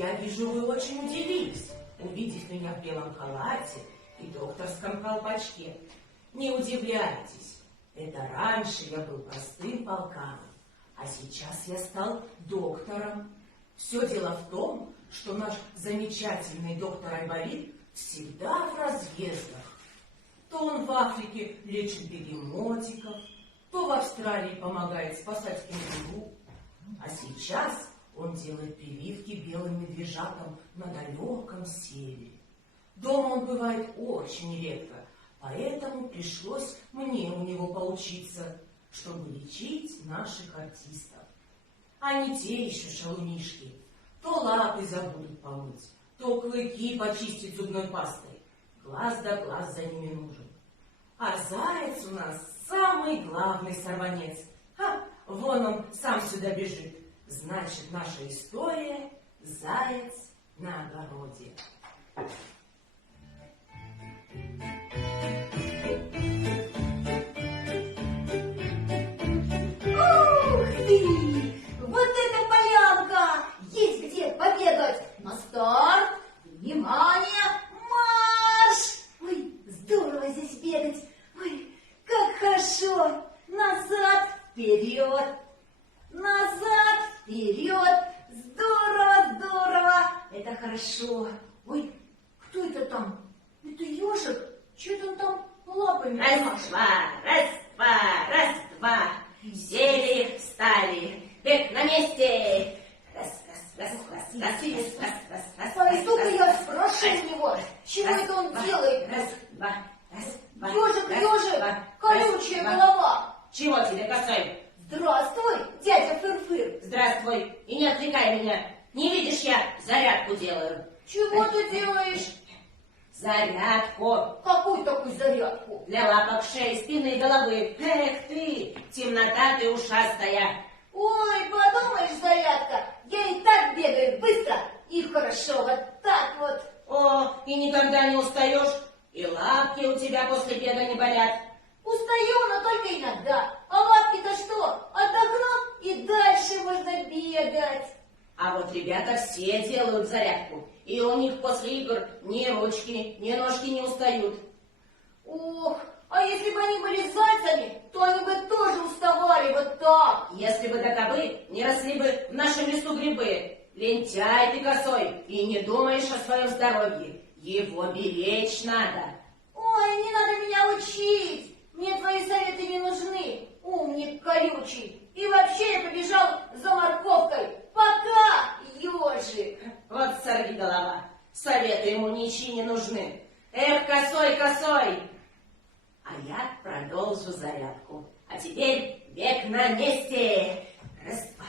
Я вижу, вы очень удивились, увидев меня в белом халате и докторском колпачке. Не удивляйтесь, это раньше я был простым полканом, а сейчас я стал доктором. Все дело в том, что наш замечательный доктор Айболит всегда в разъездах. То он в Африке лечит бегемотиков, то в Австралии помогает спасать кенгуру. А сейчас он делает прививки белым медвежатам на далеком севере. Дома он бывает очень редко, поэтому пришлось мне у него поучиться, чтобы лечить наших артистов. Они те еще шалунишки. То лапы забудут помыть, то клыки почистить зубной пастой. Глаз да глаз за ними нужен. А заяц у нас самый главный сорванец. Вон он сам сюда бежит. Значит, наша история — заяц на огороде. Ух ты! Вот эта полянка! Есть где побегать! На старт! Внимание! Марш! Ой, здорово здесь бегать! Ой, как хорошо! Назад, вперед! Назад, вперед! Здорово, здорово! Это хорошо! Ой, кто это там? Это ежик? Что-то он там лапами машет. Раз-два. Сели, встали. Бег на месте. Раз. Пойду-ка я спрошу у него, чего это он делает? Раз-два. Ежик, колючая голова. Чего тебе, косой? Здравствуй, дядя Фыр-Фыр. Здравствуй. И не отвлекай меня. Не видишь, я зарядку делаю. Чего ты делаешь? Зарядку. Какую такую зарядку? Для лапок, шеи, спины и головы. Эх ты, темнота ты ушастая. Ой, подумаешь, зарядка, я и так бегаю быстро и хорошо, вот так вот. О, и никогда не устаешь, и лапки у тебя после бега не болят. Устаю, но только иногда. А лапки-то что? Отдохну, и дальше можно бегать. А вот ребята все делают зарядку, и у них после игр ни ручки, ни ножки не устают. Ох, а если бы они были зайцами, то они бы тоже уставали вот так. Если бы до кобы не росли бы в нашем лесу грибы. Лентяй ты косой, и не думаешь о своем здоровье. Его беречь надо. Ой, не надо меня учить. Мне твои советы не нужны, умник колючий. И вообще я побежал за морковкой. Пока, ежик. Вот сорви голова. Советы ему ничьи не нужны. Эх, косой. А я продолжу зарядку. А теперь бег на месте. Раз-два.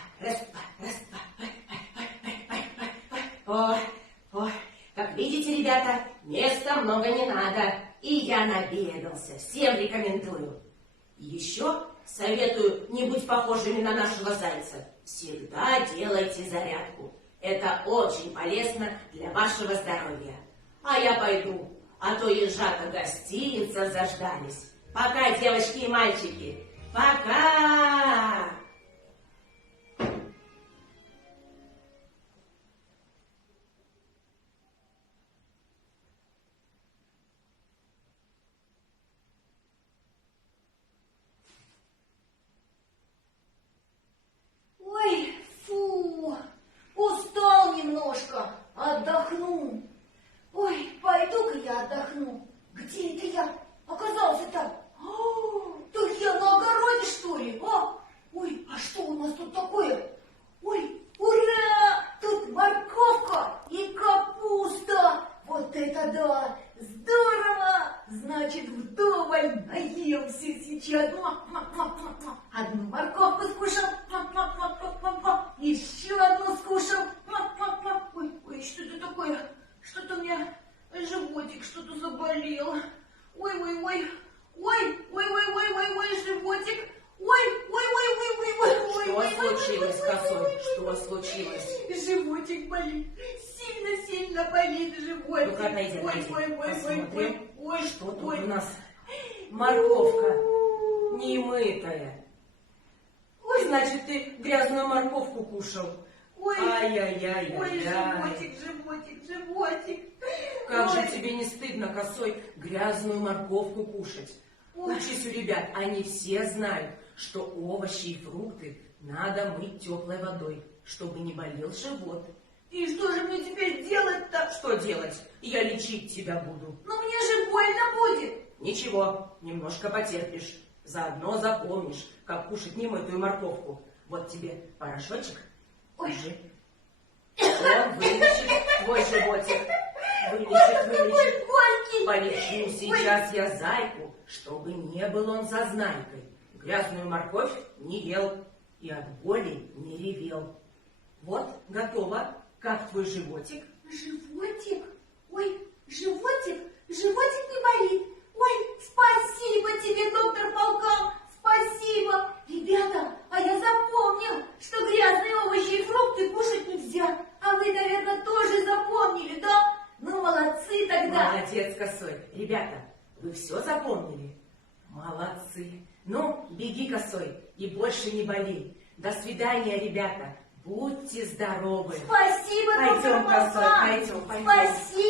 О, как видите, ребята, места много не надо. И я набегался. Всем рекомендую. И еще советую не быть похожими на нашего зайца. Всегда делайте зарядку. Это очень полезно для вашего здоровья. А я пойду, а то ежата гостиница заждались. Пока, девочки и мальчики. Пока! Ой, фу, устал немножко, отдохну. Ой, пойду-ка я отдохну. Где это я оказался-то? Так я на огороде, что ли? Ой, а что у нас тут такое? Ой, ура! Тут морковка и капуста. Вот это да! Здорово! Значит, вдоволь наелся сейчас. Одну морковку скушал. Еще одну скушал. Ой, что это такое? Что-то у меня животик что-то заболел. Ой, животик. Ой. Что случилось, косой? Что случилось? Животик болит. Сильно болит животик. Ну-ка, отойди. Посмотрим. Ой, что тут у нас? Морковка немытая. Ой, значит, ты грязную морковку кушал. Ой, Ай-яй-яй-яй. ой, животик, животик, животик. Как Ой. же тебе не стыдно, косой, грязную морковку кушать? Ой. Учись у ребят, они все знают, что овощи и фрукты надо мыть теплой водой, чтобы не болел живот. И что же мне теперь делать-то? Что делать? Я лечить тебя буду. Ну мне же больно будет. Ничего, немножко потерпишь. Заодно запомнишь, как кушать немытую морковку. Вот тебе порошочек. Ой. Держи. Он вылечит твой животик. Вылечит. Ой, горький. Полечу сейчас я зайку, чтобы не был он зазнайкой. Грязную морковь не ел и от боли не ревел. Вот, готово. Как твой животик? Животик? Ой, животик? Животик не болит. Ой, спасибо тебе, доктор Полкан, спасибо. Ребята, а я запомнил, что грязные овощи и фрукты кушать нельзя. А вы, наверное, тоже запомнили, да? Ну, молодцы тогда. Молодец, косой. Ребята, вы все запомнили? Молодцы. Ну, беги, косой, и больше не болей. До свидания, ребята. Будьте здоровы. Спасибо, доктор Пойдем, косой, Полкан. пойдем. Спасибо.